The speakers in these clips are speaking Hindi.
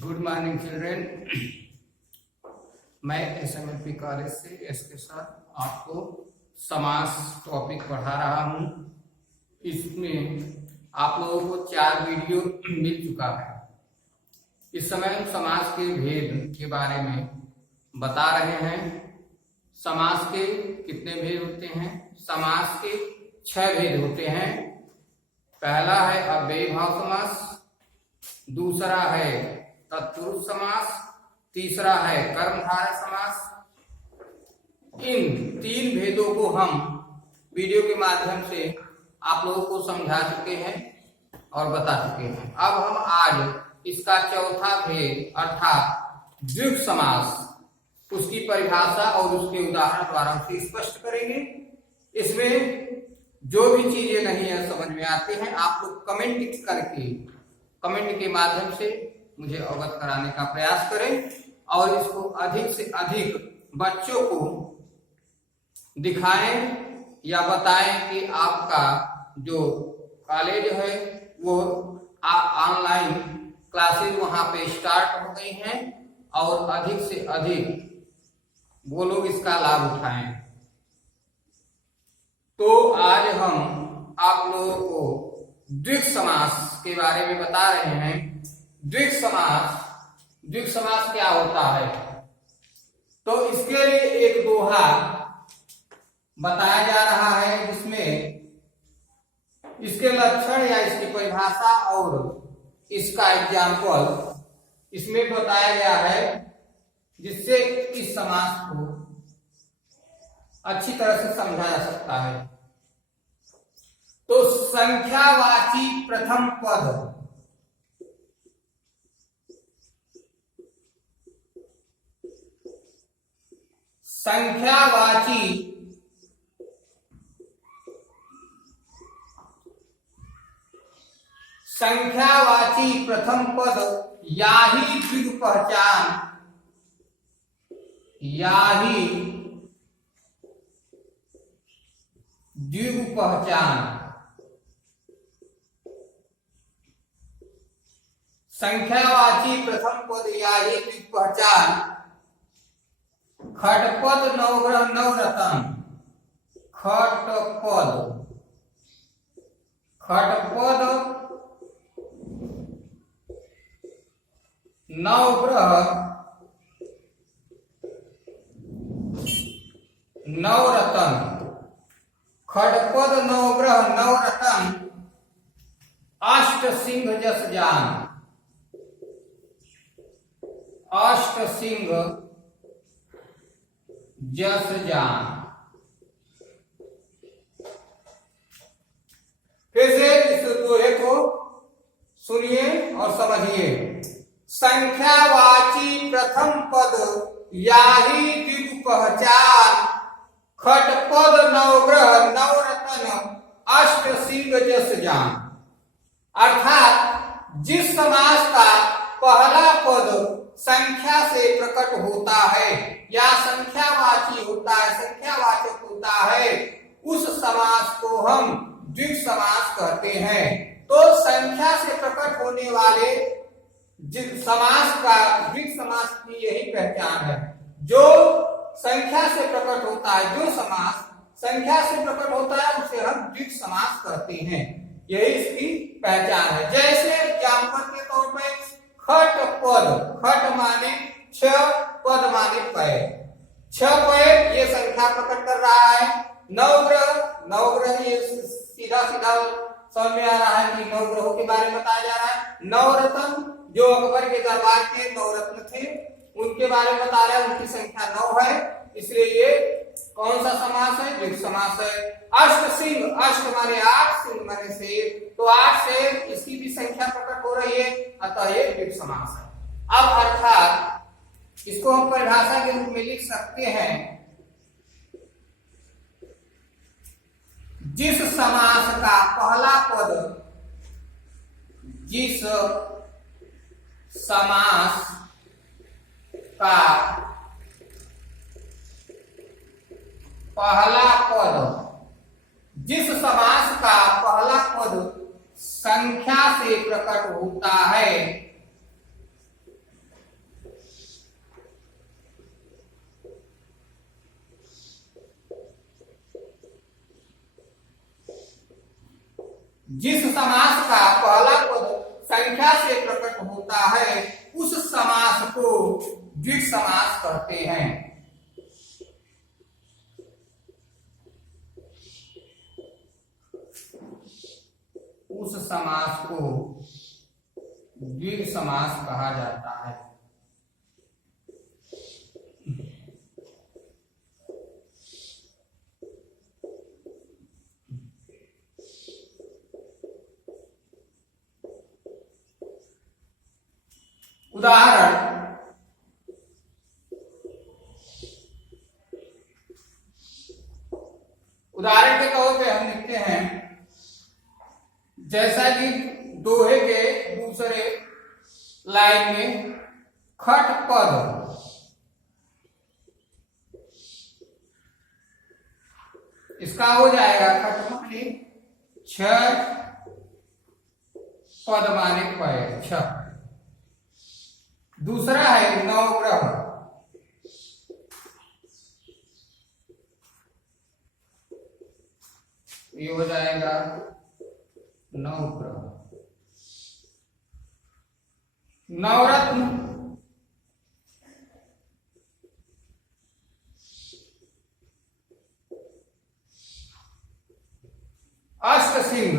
Good morning children. मैं SMLP कॉलेज से एस के साथ आपको समास टॉपिक पढ़ा रहा हूँ। इसमें आप लोगों को 4 वीडियो मिल चुका है। इस समय हम समास के भेद के बारे में बता रहे हैं। समास के कितने भेद होते हैं? समास के 6 भेद होते हैं। पहला है अव्ययी भाव समास, दूसरा है तत्पुरुष समास, तीसरा है कर्मधारय समास। इन 3 भेदों को हम वीडियो के माध्यम से आप लोगों को समझा चुके हैं और बता चुके हैं। अब हम आज इसका चौथा भेद अर्थात द्विगु समास, उसकी परिभाषा और उसके उदाहरण द्वारा उसे स्पष्ट करेंगे। इसमें जो भी चीजें नहीं है समझ में आती हैं, आप लोग कमेंट करके कमेंट के माध्यम से मुझे अवगत कराने का प्रयास करें और इसको अधिक से अधिक बच्चों को दिखाएं या बताएं कि आपका जो कॉलेज है वो ऑनलाइन क्लासेस वहां पे स्टार्ट हो गई हैं और अधिक से अधिक वो लोग इसका लाभ उठाएं। तो आज हम आप लोगों को द्विगु समास के बारे में बता रहे हैं। द्विगु समास क्या होता है? तो इसके लिए एक दोहा बताया जा रहा है जिसमें इसके लक्षण या इसकी परिभाषा और इसका एग्जाम्पल इसमें बताया गया है, जिससे इस समास को अच्छी तरह से समझा जा सकता है। तो संख्यावाची प्रथम पद, संख्यावाची प्रथम पद याही द्विगु पहचान, याही द्विगु पहचान। संख्यावाची प्रथम पद याही द्विगु पहचान। खटपद नवग्रह नवरत्न, खटपद नवग्रह नवरत्न, खटपद नवग्रह नवरत्न अष्ट सिंह जस जान, अष्ट सिंह जस जान। फिर से इस दोहे को सुनिए और समझिए। संख्यावाची प्रथम पद याही द्विगु पहचान, खटपद नवग्रह नवरत्न अष्ट सिंह जस जान। अर्थात जिस समास का पहला पद संख्या से प्रकट होता है या संख्यावाची होता है, संख्यावाचक होता है, उस समास को हम द्विगु समास कहते हैं। तो संख्या से प्रकट होने वाले जिस समास का द्विगु समास की यही पहचान है। जो संख्या से प्रकट होता है, जो समास संख्या से प्रकट होता है उसे हम द्विगु समास कहते हैं। यही इसकी पहचान है। जैसे एग्जाम्पल के तौर पर खट पद, खट माने 6, पद माने पैर, 6 पैर ये संख्या प्रकट कर रहा है। नवग्रह, नवग्रह ये सीधा सीधा समझ में आ रहा है कि नवग्रहों के बारे में बताया जा रहा है। नवरत्न जो अकबर के दरबार के नवरत्न थे उनके बारे में बता रहा है, उनकी संख्या 9 है, इसलिए ये कौन सा समास है? द्विगु समास है। अष्ट सिंह, अष्ट माने 8, सिंह माने शेर, तो 8 शेर इसकी भी संख्या प्रकट हो रही है, अतः ये द्विगु समास है। अब अर्थात इसको हम परिभाषा के रूप में लिख सकते हैं, जिस समास का पहला पद, जिस समास का पहला पद, जिस समास का पहला पद संख्या से प्रकट होता है जिस समास का पहला पद संख्या से प्रकट होता है उस समास को द्विग समास कहते हैं। उस समास को द्विग समास कहा जाता है। उदाहरण के तौर पे हम लिखते हैं, जैसा कि दोहे के दूसरे लाइन में खट पद, इसका हो जाएगा खट माने छह, पद माने पैर छह। दूसरा है नवग्रह, ये हो जाएगा नवग्रह। नवरत्न, अष्ट सिंह,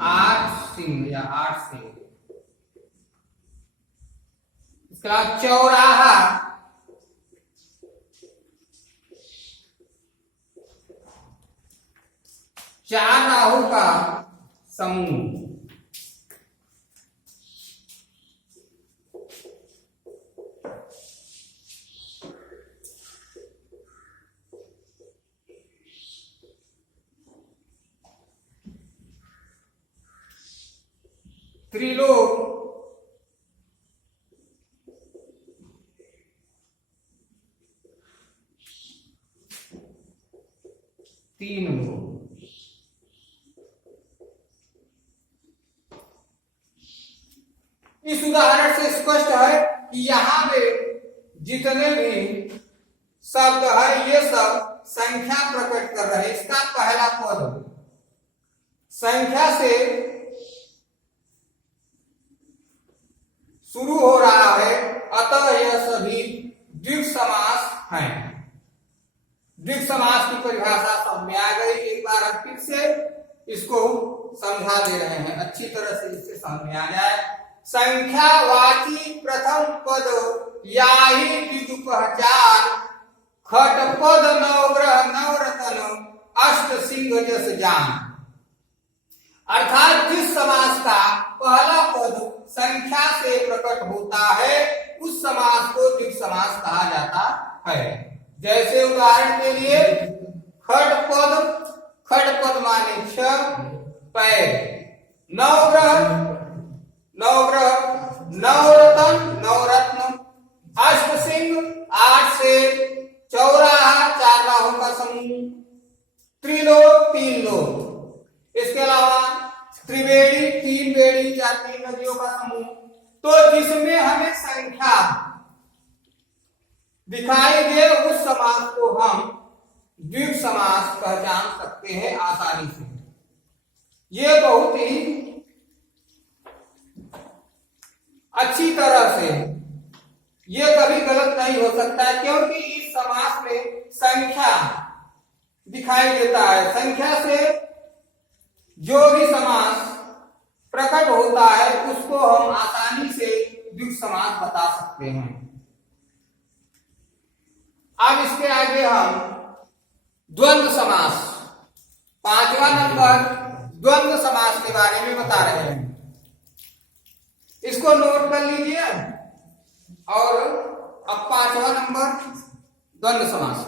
आठ सिंह या आठ सिंह। इसके बाद चौराहा, चार राहु का समूह। त्रिलोक, तीन लोग। इस उदाहरण से स्पष्ट है कि यहाँ पे जितने भी शब्द है ये सब संख्या प्रकट कर रहे हैं। इसका पहला पद संख्या से शुरू हो रहा है, अतः यह सभी द्विग समास हैं। द्विग समास की परिभाषा सब में आ गई। एक बार हम फिर से इसको समझा दे रहे हैं, अच्छी तरह से इससे समझ में आ जाए। संख्यावाची प्रथम पद या ही द्विग पहचान, खट पद नवग्रह नवरत्न अष्ट सिंह जस जान। अर्थात जिस समास का पहला पद संख्या से प्रकट होता है उस समास को द्विग समास कहा जाता है। जैसे उदाहरण के लिए खट पद माने छह पैर, नवग्रह नवरत्न, अष्ट सिंह आठ से, चौराहा चार राहों का समूह, त्रिलोक तीन लोक। इसके अलावा त्रिवेणी तीन बेड़ी या तीन नदियों का समूह। तो जिसमें हमें संख्या दिखाई दे उस समास को हम द्विग समास पहचान सकते हैं आसानी से। ये बहुत ही अच्छी तरह से, ये कभी गलत नहीं हो सकता है, क्योंकि इस समास में संख्या दिखाई देता है। संख्या से जो भी समास प्रकट होता है उसको हम आसानी से द्विग समास बता सकते हैं। अब इसके आगे हम द्वंद्व समास, पांचवा नंबर द्वंद्व समास के बारे में बता रहे हैं। इसको नोट कर लीजिए। और अब पांचवा नंबर द्वंद्व समास।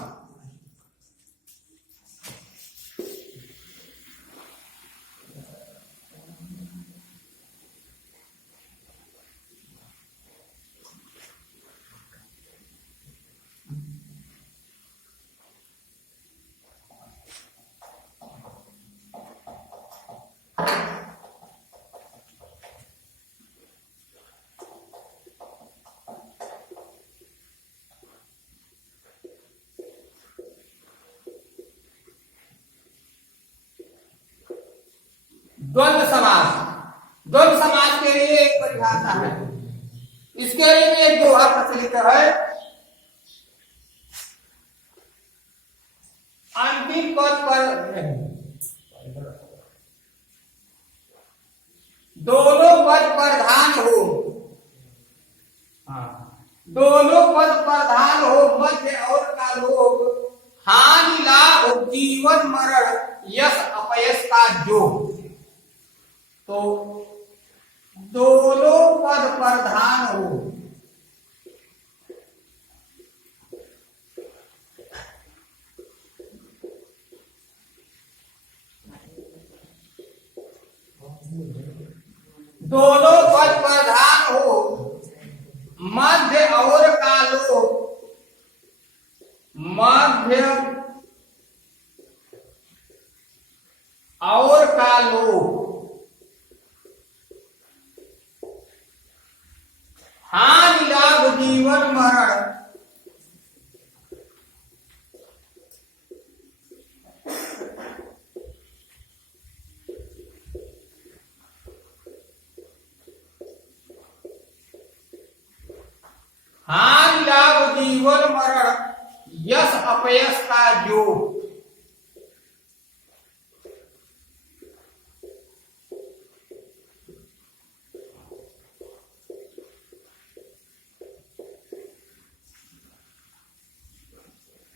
द्वंद्व समास। द्वंद्व समास के लिए एक परिभाषा है, इसके लिए भी एक दोहा प्रचलित है। अंतिम पद पर दोनों पद प्रधान हो, दोनों पद प्रधान हो, मध्य और का लोग, हानि लाभ जीवन मरण यश अपयश का योग। तो दोनों पद प्रधान हो, दोनों पद प्रधान हो, मध्य और का लोग, मध्य और का लोग, हानि लाभ जीवन मरण हानि लाभ जीवन मरण यश अपयश का योग।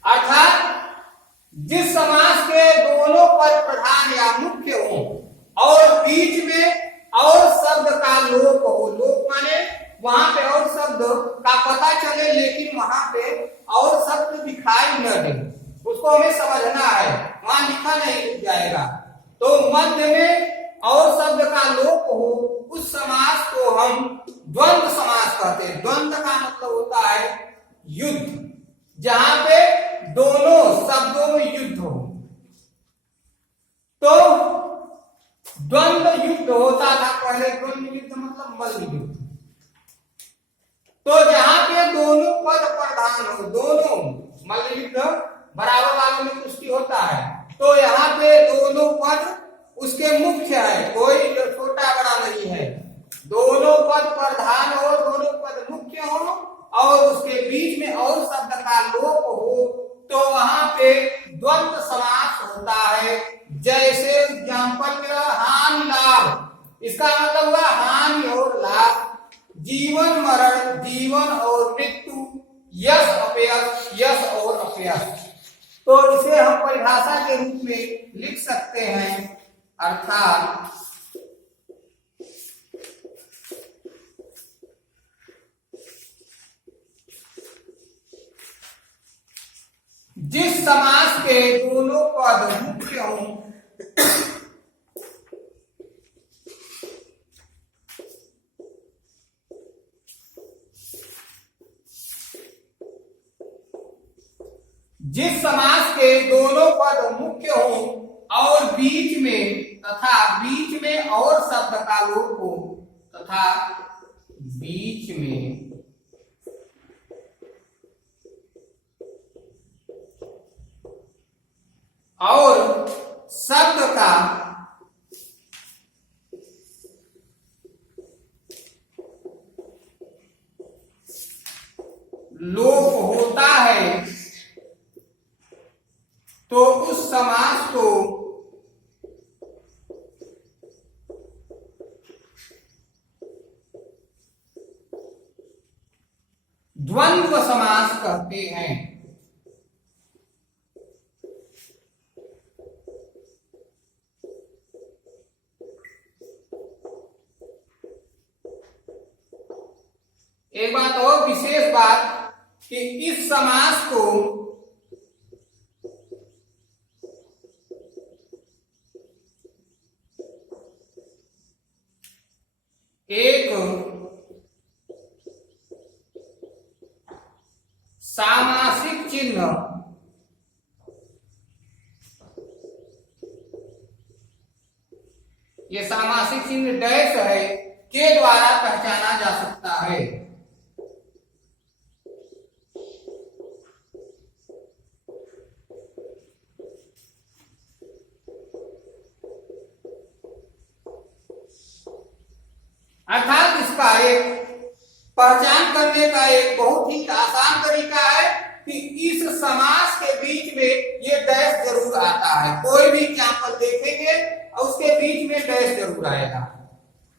अर्थात जिस समास के दोनों पद प्रधान या मुख्य हो और बीच में और शब्द का लोप हो, लोप माने वहां पे और शब्द का पता चले लेकिन वहां पे और शब्द दिखाई न दे, उसको हमें समझना है, वहां लिखा नहीं लिख जाएगा। तो मध्य में और शब्द का लोप हो, उस समास को हम द्वंद्व समास कहते हैं। द्वंद्व का मतलब होता है युद्ध, जहां पे दोनों शब्दों में युद्ध हो। तो द्वंद्व युद्ध होता था पहले, द्वंद्व युद्ध मतलब मल्ल युद्ध। तो जहां पे दोनों पद प्रधान हो, दोनों मल्ल युद्ध बराबर वालों में कुश्ती होता है, तो यहाँ पे दोनों पद उसके मुख्य है, कोई छोटा बड़ा नहीं है। दोनों पद प्रधान हो, दोनों पद मुख्य हो और उसके बीच में और शब्द का लोप हो, तो वहां पे द्वंद्व समास होता है। जैसे एग्जाम्पल हानि लाभ, इसका मतलब हुआ हानि और लाभ, जीवन मरण जीवन और मृत्यु, यश अपयश यश और अपयश। तो इसे हम परिभाषा के रूप में लिख सकते हैं, अर्थात जिस समास के दोनों पद मुख्य हों जिस समास के दोनों पद मुख्य हो और बीच में और शब्द का लोप हो तथा बीच में और शब्द का लोप होता है, तो उस समास को द्वंद्व समास कहते हैं। एक बात और विशेष बात कि इस समास को एक सामासिक चिन्ह ये सामासिक चिन्ह डैश है के द्वारा पहचाना जा सकता है। अर्थात इसका एक पहचान करने का एक बहुत ही आसान तरीका है कि इस समास के बीच में ये डैश जरूर आता है। कोई भी एग्जाम्पल देखेंगे और उसके बीच में डैश जरूर आएगा।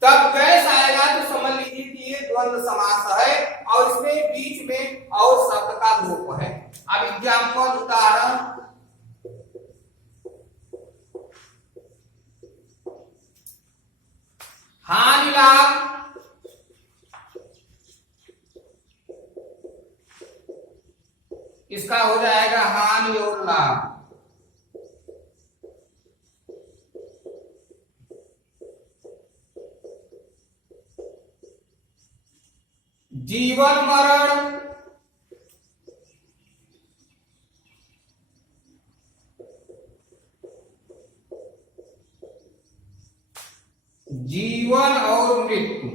तब डैश आएगा तो समझ लीजिए कि ये द्वंद्व समास है और इसमें बीच में और शब्द का लोप है। अब एग्जाम्पल उदाहरण, हानि लाभ, इसका हो जाएगा हानि और लाभ। जीवन मरण, जीवन और मृत्यु,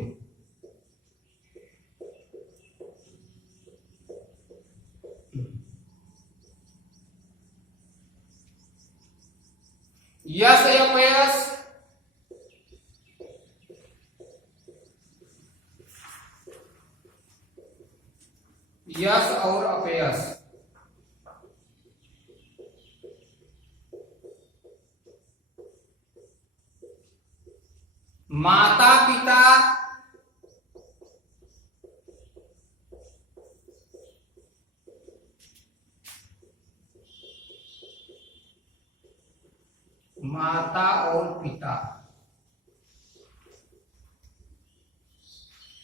यश अपयश, यश और अपयश, माता पिता, माता और पिता।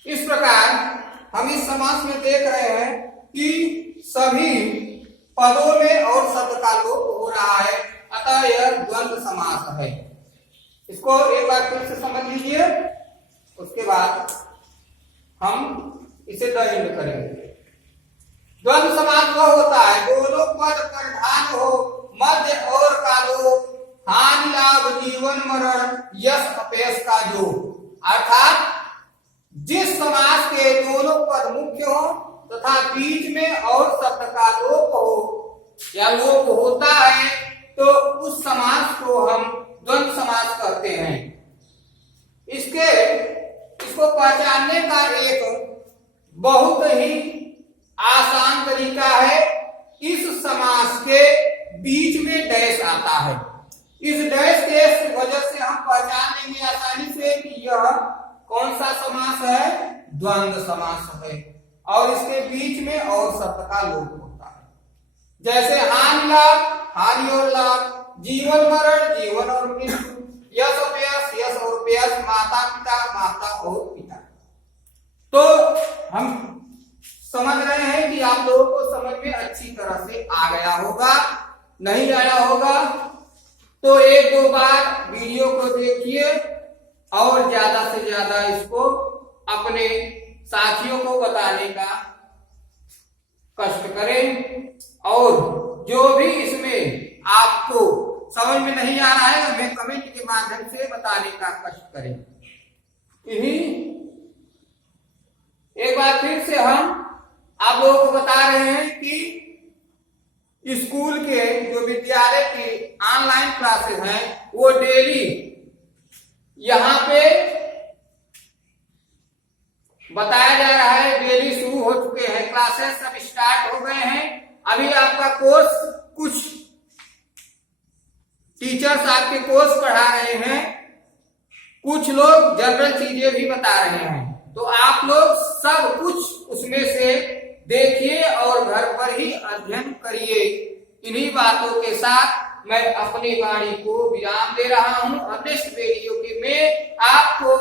इस प्रकार हम इस समास में देख रहे हैं कि सभी पदों में और शब्द का लोप हो रहा है, अतः यह द्वंद्व समास है। इसको एक बार फिर से समझ लीजिए, उसके बाद हम इसे दंड करेंगे। द्वंद्व समास वह होता है दोनों पद प्रधान हो, मध्य और का लोप, हानि लाभ, जीवन मरण, यश अपयश का जो, अर्थात जिस समास के दोनों पद मुख्य हो तथा बीच में और शब्द का लोप हो या लोप होता है तो उस समास को हम द्वंद्व समास कहते हैं। इसको पहचानने का एक बहुत ही आसान तरीका है, इस समास के बीच में डैश आता है। इस डैश के वजह से हम पहचान लेंगे आसानी से कि यह कौन सा समास है, द्वंद्व समास है, और इसके बीच में और शब्द का लोप होता है। जैसे हानि लाभ, हानि और लाभ, जीवन मरण, जीवन और मृत्यु, यश अपयश, यश और अपयश, माता पिता, माता और पिता। तो हम समझ रहे हैं कि आप लोगों को समझ में अच्छी तरह से आ गया होगा। नहीं आया होगा तो एक दो बार वीडियो को देखिए और ज्यादा से ज्यादा इसको अपने साथियों को बताने का कष्ट करें और जो भी इसमें आपको समझ में नहीं आ रहा है हमें कमेंट के माध्यम से बताने का कष्ट करें। यही एक बार फिर से हम आप लोगों को बता रहे हैं कि स्कूल के जो विद्यालय की ऑनलाइन क्लासेस हैं वो डेली यहाँ पे बताया जा रहा है, डेली शुरू हो चुके हैं, क्लासेस सब स्टार्ट हो गए हैं। अभी आपका कोर्स कुछ टीचर्स आपके कोर्स पढ़ा रहे हैं, कुछ लोग जनरल चीजें भी बता रहे हैं, तो आप लोग सब कुछ उसमें से देखिए और घर पर ही अध्ययन करिए। इन्हीं बातों के साथ मैं अपनी वाणी को विराम दे रहा हूं और नेक्स्ट वीडियो के में आपको